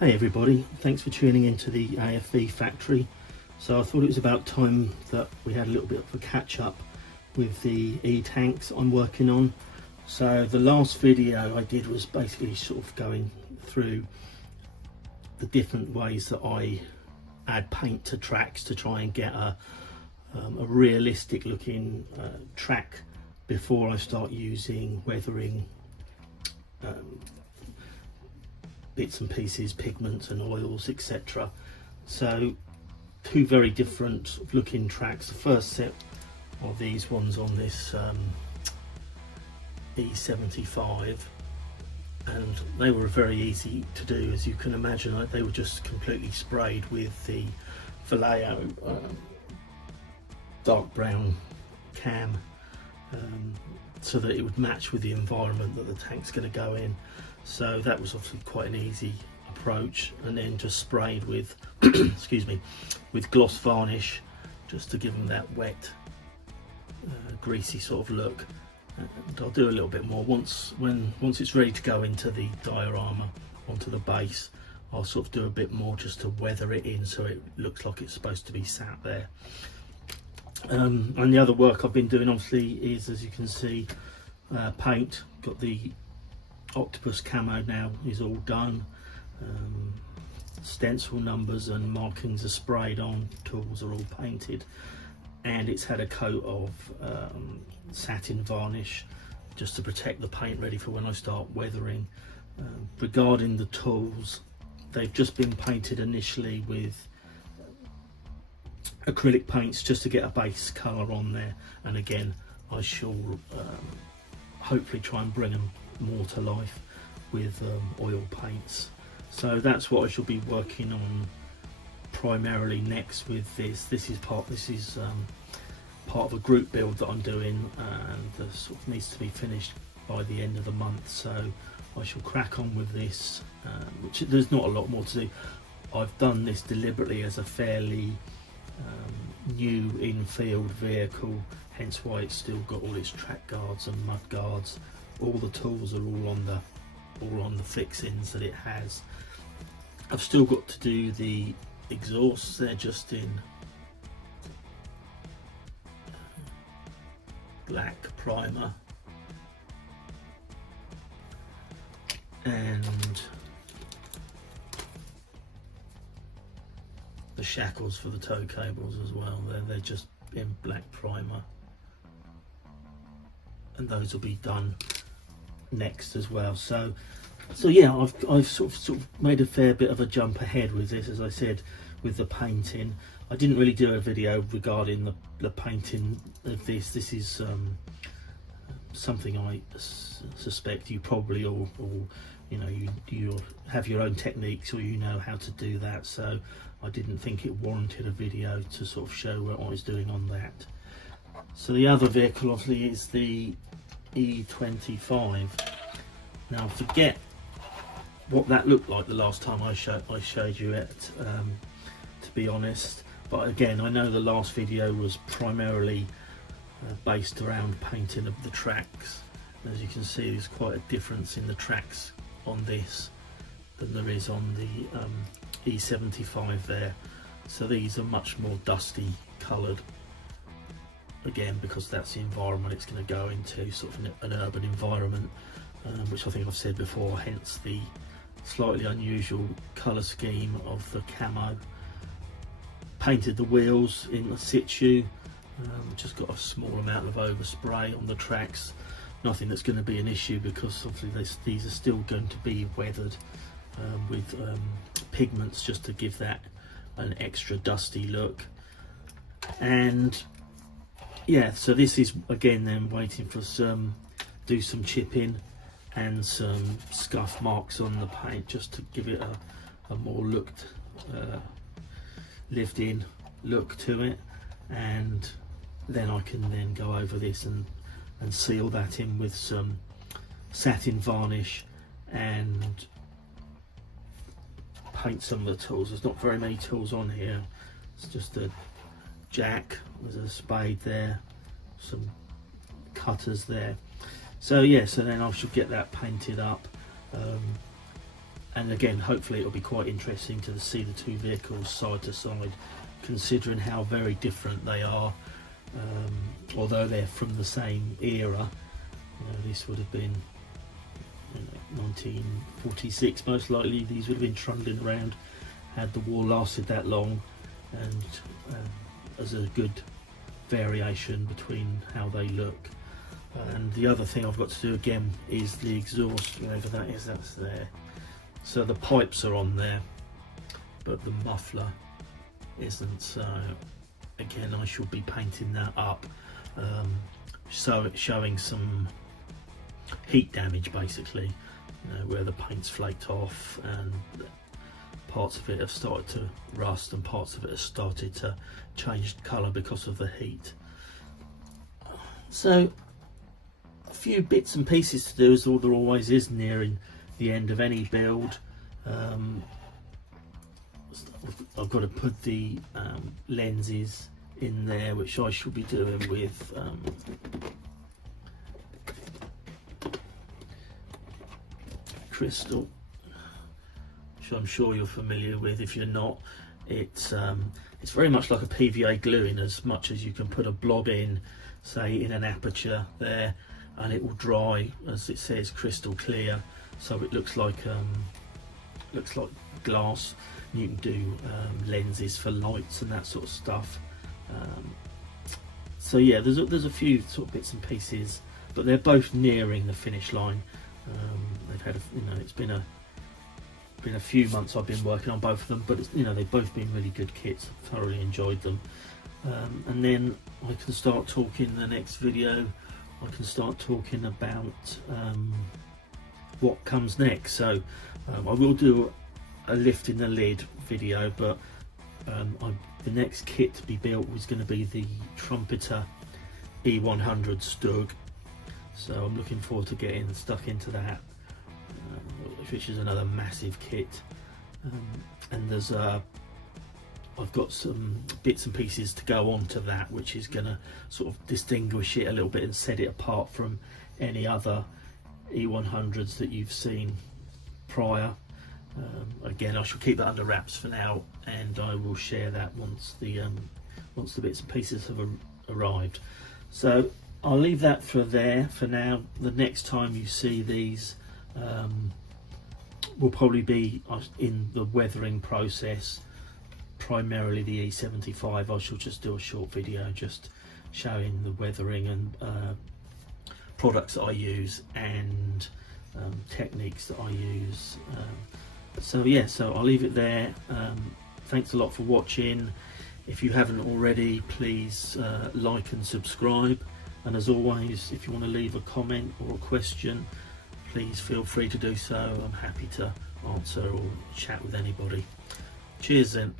Hey everybody, thanks for tuning into the AFV factory. So I thought it was about time that we had a little bit of a catch up with the E-tanks I'm working on. So the last video I did was basically sort of going through the different ways that I add paint to tracks to try and get a realistic looking track before I start using weathering bits and pieces, pigments and oils, etc. So two very different looking tracks. The first set of these ones on this E-75, and they were very easy to do, as you can imagine. They were just completely sprayed with the Vallejo dark brown cam, so that it would match with the environment that the tank's going to go in. So that was obviously quite an easy approach, and then just sprayed with excuse me, with gloss varnish just to give them that wet greasy sort of look. And I'll do a little bit more once it's ready to go into the diorama, onto the base. I'll sort of do a bit more just to weather it in so it looks like it's supposed to be sat there. And the other work I've been doing obviously is, as you can see, paint. Got the octopus camo now is all done. Stencil numbers and markings are sprayed on, tools are all painted, and it's had a coat of satin varnish just to protect the paint ready for when I start weathering. Regarding the tools, they've just been painted initially with acrylic paints just to get a base colour on there, and again I shall hopefully try and bring them more to life with oil paints. So that's what I shall be working on primarily next with this. This is part of a group build that I'm doing, and that sort of needs to be finished by the end of the month. So I shall crack on with this, which there's not a lot more to do. I've done this deliberately as a fairly new in-field vehicle, hence why it's still got all its track guards and mud guards. All the tools are all on the fixings that it has. I've still got to do the exhausts. They're just in black primer, and the shackles for the tow cables as well. They're just in black primer, and those will be done next as well. So yeah, I've sort of made a fair bit of a jump ahead with this, as I said, with the painting. I didn't really do a video regarding the painting of this. This is something I suspect you probably all you know, you have your own techniques, or you know how to do that. So I didn't think it warranted a video to sort of show what I was doing on that. So the other vehicle obviously is the E-25. Now I forget what that looked like the last time I showed you it, to be honest, but again, I know the last video was primarily based around painting of the tracks. As you can see, there's quite a difference in the tracks on this than there is on the E-75 there. So these are much more dusty coloured, again because that's the environment it's going to go into, sort of an urban environment, which I think I've said before, hence the slightly unusual colour scheme of the camo. Painted the wheels in situ, just got a small amount of overspray on the tracks. Nothing that's going to be an issue, because obviously these are still going to be weathered with pigments, just to give that an extra dusty look. And yeah, so this is again then waiting for do some chipping and some scuff marks on the paint, just to give it a more lived in look to it. And then I can then go over this and seal that in with some satin varnish and paint some of the tools. There's not very many tools on here. It's just a jack, there's a spade there, some cutters there. So yeah, so then I should get that painted up, and again, hopefully it'll be quite interesting to see the two vehicles side to side, considering how very different they are. Although they're from the same era, this would have been 1946 most likely. These would have been trundling around had the war lasted that long, and as a good variation between how they look. And the other thing I've got to do again is the exhaust, wherever that is, that's there. So the pipes are on there, but the muffler isn't, so again I should be painting that up, so it's showing some heat damage basically, where the paint's flaked off and parts of it have started to rust and parts of it have started to change colour because of the heat. So a few bits and pieces to do, as all there always is nearing the end of any build. I've got to put the lenses in there, which I should be doing with crystal, which I'm sure you're familiar with. If you're not, it's very much like a PVA glue, in as much as you can put a blob in, say in an aperture there, and it will dry, as it says, crystal clear, so it looks like glass. You can do lenses for lights and that sort of stuff. So yeah, there's a few sort of bits and pieces, but they're both nearing the finish line. They've had it's been a few months I've been working on both of them, but they've both been really good kits. I've thoroughly enjoyed them. And then I can start talking in the next video. I can start talking about what comes next. So I will do a lifting the lid video, but the next kit to be built was going to be the Trumpeter E-100 Stug, so I'm looking forward to getting stuck into that, which is another massive kit. And there's I've got some bits and pieces to go on to that, which is going to sort of distinguish it a little bit and set it apart from any other E-100s that you've seen prior. Again, I shall keep that under wraps for now, and I will share that once the bits and pieces have arrived. So I'll leave that for now. The next time you see these will probably be in the weathering process, primarily the E-75. I shall just do a short video just showing the weathering and products that I use and techniques that I use. So yeah, so I'll leave it there. Thanks a lot for watching. If you haven't already, please like and subscribe, and as always, if you want to leave a comment or a question, please feel free to do so. I'm happy to answer or chat with anybody. Cheers then.